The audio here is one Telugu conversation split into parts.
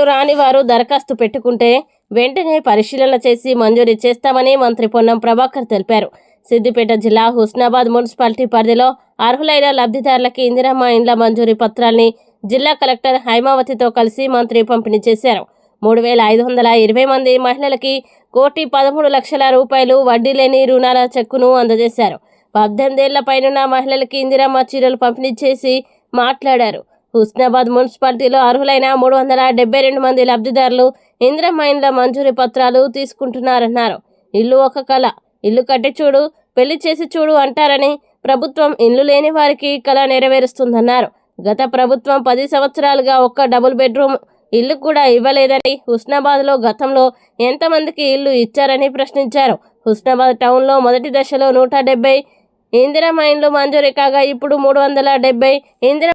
ఇల్లు రాని వారు దరఖాస్తు పెట్టుకుంటే వెంటనే పరిశీలన చేసి మంజూరు చేస్తామని మంత్రి పొన్నం ప్రభాకర్ తెలిపారు. సిద్దిపేట జిల్లా హుస్నాబాద్ మున్సిపాలిటీ పరిధిలో అర్హులైన లబ్ధిదారులకి ఇందిరమ్మ ఇండ్ల మంజూరీ పత్రాల్ని జిల్లా కలెక్టర్ హైమావతితో కలిసి మంత్రి పంపిణీ చేశారు. మూడు వేల ఐదు వందల ఇరవై మంది మహిళలకి కోటి పదమూడు లక్షల రూపాయలు వడ్డీ లేని రుణాల చెక్కును అందజేశారు. పద్దెనిమిదేళ్ళ పైనున్న మహిళలకి ఇందిరమ్మ చీరలు పంపిణీ చేసి మాట్లాడారు. హుస్నాబాద్ మున్సిపాలిటీలో అర్హులైన మూడు వందల డెబ్బై రెండు మంది లబ్ధిదారులు ఇందిరమ్మ ఇండ్ల మంజూరీ పత్రాలు తీసుకుంటున్నారన్నారు. ఇల్లు ఒక కళ. ఇల్లు కట్టి చూడు పెళ్ళి చేసి చూడు అంటారని ప్రభుత్వం ఇల్లు లేని వారికి కళ నెరవేరుస్తుందన్నారు. గత ప్రభుత్వం పది సంవత్సరాలుగా ఒక్క డబుల్ బెడ్రూమ్ ఇల్లు కూడా ఇవ్వలేదని హుస్నాబాద్లో గతంలో ఎంతమందికి ఇల్లు ఇచ్చారని ప్రశ్నించారు. హుస్నాబాద్ టౌన్లో మొదటి దశలో నూట డెబ్బై ఇందిరా మైన్లు మంజూరు కాగా ఇప్పుడు మూడు వందల డెబ్బై ఇందిరా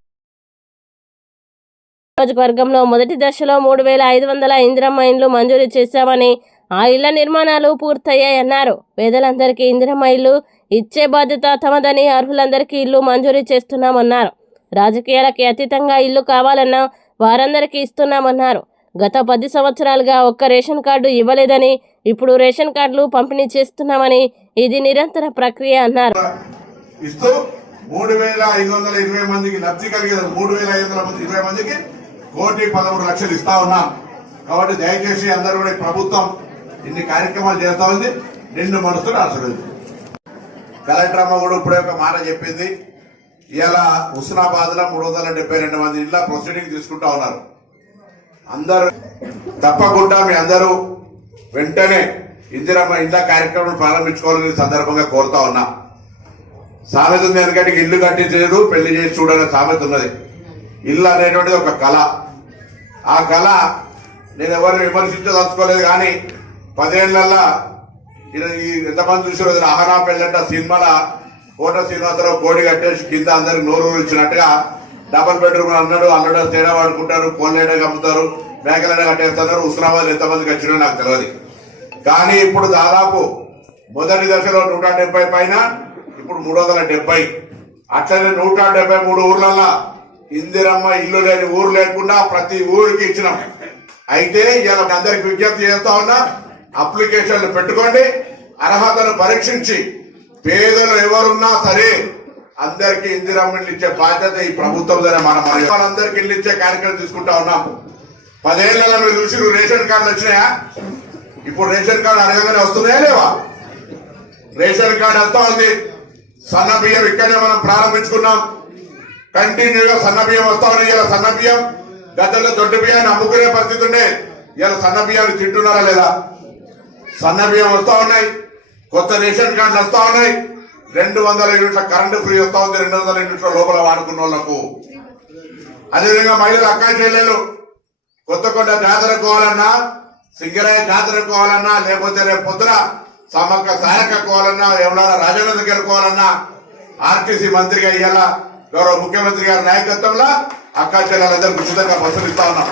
నియోజకవర్గంలో మొదటి దశలో మూడు వేల ఐదు వందల ఇందిరమ్మ ఇండ్లు మంజూరు చేశామని ఆ ఇళ్ళ నిర్మాణాలు పూర్తయ్యాయన్నారు పేదలందరికీ ఇందిరమ్మ ఇల్లు ఇచ్చే బాధ్యత తమదని అర్హులందరికీ ఇల్లు మంజూరు చేస్తున్నామన్నారు. రాజకీయాలకి అతీతంగా ఇల్లు కావాలన్నా వారందరికీ ఇస్తున్నామన్నారు. గత పది సంవత్సరాలుగా ఒక్క రేషన్ కార్డు ఇవ్వలేదని ఇప్పుడు రేషన్ కార్డులు పంపిణీ చేస్తున్నామని ఇది నిరంతర ప్రక్రియ అన్నారు. మూడు వేల ఐదు వందల ఇరవై మందికి లబ్ధి కలిగేది. మూడు వేల ఐదు వందల ఇరవై మందికి కోటి పదమూడు లక్షలు ఇస్తా ఉన్నాం. కాబట్టి దయచేసి అందరూ కూడా ఈ ప్రభుత్వం ఇన్ని కార్యక్రమాలు చేస్తా ఉంది. నిండు మనసులు ఆశీర్వదించింది కలెక్టర్ అమ్మ కూడా ఇప్పుడే ఒక మాట చెప్పింది. ఇవాళ హుస్నాబాద్లో మూడు వందల డెబ్బై రెండు మంది ఇళ్ళ ప్రొసీడింగ్ తీసుకుంటా ఉన్నారు. అందరూ తప్పకుండా మీ అందరూ వెంటనే ఇందిరమ్మ ఇండ్ల కార్యక్రమం ప్రారంభించుకోవాలని సందర్భంగా కోరుతా ఉన్నా. సామెత ఉంది ఎందుకంటే ఇల్లు కట్టించలేదు పెళ్ళి చేసి చూడాలని సామెత ఉన్నది. ఇల్లు అనేటువంటిది ఒక కళ. ఆ కళ నేను ఎవరిని విమర్శించదలుచుకోలేదు కానీ పదేళ్ళల్లా ఈ ఎంతమంది చూసిన ఇది పెళ్ళంట సినిమాల కోట శ్రీనివాసరావు కోడి కట్టేసి కింద అందరికి నోరు ఇచ్చినట్టుగా డబల్ బెడ్రూమ్ అన్నాడు అల్లడ తేడా వాడుకుంటారు కోళ్ళేడ అమ్ముతారు మేకలైన కట్టేస్తున్నారు ఉస్మానాబాద్ ఎంతమందికి వచ్చినా నాకు తెలియదు కానీ ఇప్పుడు దాదాపు మొదటి దశలో నూట డెబ్బై పైన ఇప్పుడు మూడు వందల డెబ్బై. అట్లనే నూట డెబ్బై మూడు ఊర్లల్లో ఇందిరమ్మ ఇల్లు లేని ఊరు లేకుండా ప్రతి ఊరికి ఇచ్చినాం. అయితే ఇలా అందరికి విజ్ఞప్తి చేస్తా ఉన్నా అప్లికేషన్లు పెట్టుకోండి అర్హతను పరీక్షించి పేదలు ఎవరున్నా సరే అందరికి ఇందిరమ్మ ఇల్లు ఇచ్చే బాధ్యత ఈ ప్రభుత్వం ద్వారా మనం వాళ్ళందరికి ఇల్లు ఇచ్చే కార్యక్రమం తీసుకుంటా ఉన్నాం. పదేళ్ళలో మీరు చూసి రేషన్ కార్డులు వచ్చినాయా? ఇప్పుడు రేషన్ కార్డు అడగగానే వస్తున్నాయా లేవా? రేషన్ కార్డు వస్తా ఉంది? సన్న బియ్యం ఇక్కడనే మనం ప్రారంభించుకున్నాం. కంటిన్యూగా సన్న బియ్యం వస్తా ఉన్నాయి ఇలా సన్న బియ్యం గతంలో దొడ్డు బియ్యాన్ని అమ్ముకునే పరిస్థితి ఉండే. ఇలా సన్న బియ్యాన్ని తింటున్నారా లేదా? సన్న బియ్యం వస్తా ఉన్నాయి. కొత్త రేషన్ కార్డులు వస్తా ఉన్నాయి. రెండు వందల యూనిట్ల కరెంటు ఫ్రీ వస్తా ఉంది. రెండు వందల యూనిట్ల లోపల వాడుకున్న వాళ్ళకు. అదేవిధంగా మహిళలు అక్క చెల్లెలు కొత్త కొండ జాతర కోవాలన్నా సింగరాయ జాతర కోవాలన్నా లేకపోతే రేపు పొద్దున సమ్మక్క సాయక్క కోవాలన్నా ఎవరైనా రాజన్న దగ్గర కోవాలన్నా ఆర్టీసీ మంత్రిగా ఇయ్యాల? గౌరవ ముఖ్యమంత్రి గారి నాయకత్వంలో అక్కా చెల్లెలందరూ ఉచితంగా బస్సులు ఇస్తా ఉన్నాం.